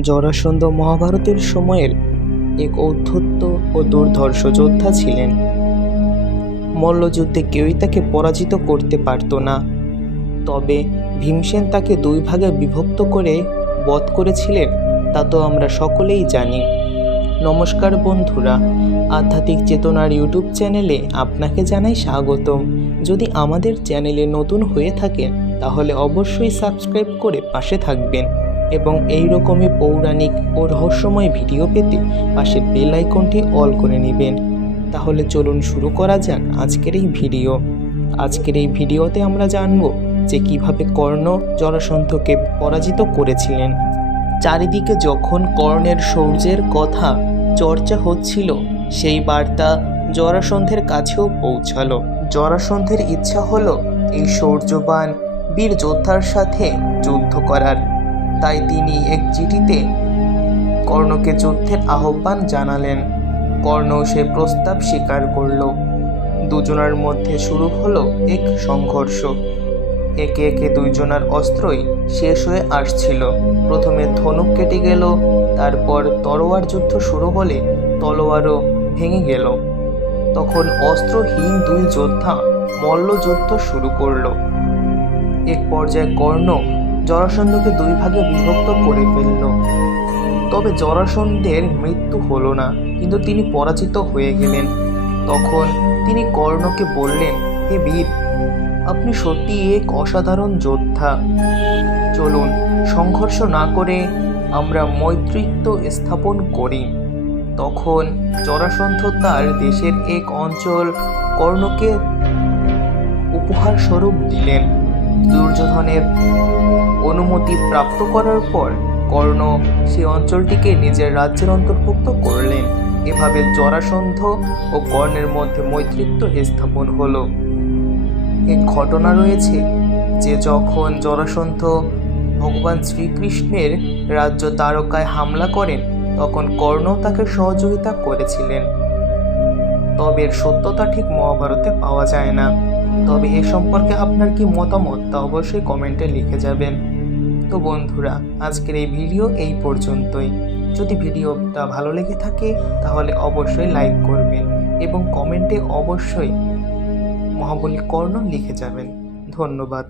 জরাসন্ধ মহাভারতের সময়ের এক অধ্যত্ত ও দুর্ধর্ষ যোদ্ধা ছিলেন। মল্লযুদ্ধে কেউই তাকে পরাজিত করতে পারত না। তবে ভীমসেন তাকে দুই ভাগে বিভক্ত করে বধ করেছিলেন, তা তো আমরা সকলেই জানি। নমস্কার বন্ধুরা, আধ্যাত্মিক চেতনার ইউটিউব চ্যানেলে আপনাকে জানাই স্বাগতম। যদি আমাদের চ্যানেলে নতুন হয়ে থাকেন তাহলে অবশ্যই সাবস্ক্রাইব করে পাশে থাকবেন এবং এই রকমই পৌরাণিক ও রহস্যময় ভিডিও পেতে পাশের বেল আইকনটি অল করে নেবেন। তাহলে চলুন শুরু করা যাক আজকের এই ভিডিও। আজকের এই ভিডিওতে আমরা জানব যে কিভাবে কর্ণ জরাসন্ধকে পরাজিত করেছিলেন। চারিদিকে যখন কর্ণের শৌর্যের কথা চর্চা হচ্ছিল, সেই বার্তা জরাসন্ধের কাছেও পৌঁছালো। জরাসন্ধের ইচ্ছা হলো এই শৌর্যবান বীর যোদ্ধার সাথে যুদ্ধ করার। তাই তিনি এক চিঠিতে কর্ণকে যুদ্ধের আহ্বান জানালেন। কর্ণ সে প্রস্তাব স্বীকার করল। দুজনের মধ্যে শুরু হলো এক সংঘর্ষ। একে একে দুইজনের অস্ত্রই শেষ হয়ে আসছিল। প্রথমে ধনুক কেটে গেল, তারপর তলোয়ার যুদ্ধ শুরু হলে তলোয়ারও ভেঙে গেল। তখন অস্ত্রহীন দুই যোদ্ধা মল্লযুদ্ধ শুরু করল। এক পর্যায়ে কর্ণ জরাসন্ধকে দুই ভাগে বিভক্ত করে ফেলল। তবে জরাসন্ধের মৃত্যু হলো না, কিন্তু তিনি পরাজিত হয়ে গেলেন। তখন তিনি কর্ণকে বললেন, হে বীর, আপনি সত্যি এক অসাধারণ যোদ্ধা। চলুন সংঘর্ষ না করে আমরা মৈত্রীত্ব স্থাপন করি। তখন জরাসন্ধ তার দেশের এক অঞ্চল কর্ণকে উপহার স্বরূপ দিলেন। দুর্যোধনের অনুমতি প্রাপ্ত করার পর কর্ণ সেই অঞ্চলটিকে নিজের রাজ্যের অন্তর্ভুক্ত করলেন। এভাবে জরাসন্ধ ও কর্ণের মধ্যে মৈত্রীত্ব স্থাপন হলো। এক ঘটনা রয়েছে যে যখন জরাসন্ধ ভগবান শ্রীকৃষ্ণের রাজ্য দ্বারকায় হামলা করেন, তখন কর্ণ তাকে সহযোগিতা করেছিলেন। তবে এর সত্যতা ঠিক মহাভারতে পাওয়া যায় না। তবে এ সম্পর্কে আপনার কি মতামত তা অবশ্যই কমেন্টে লিখে যাবেন। তো বন্ধুরা, আজকের এই ভিডিও এই পর্যন্তই। যদি ভিডিওটা ভালো লেগে থাকে তাহলে অবশ্যই লাইক করবেন এবং কমেন্টে অবশ্যই মহাবলী কর্ণ লিখে যাবেন। ধন্যবাদ।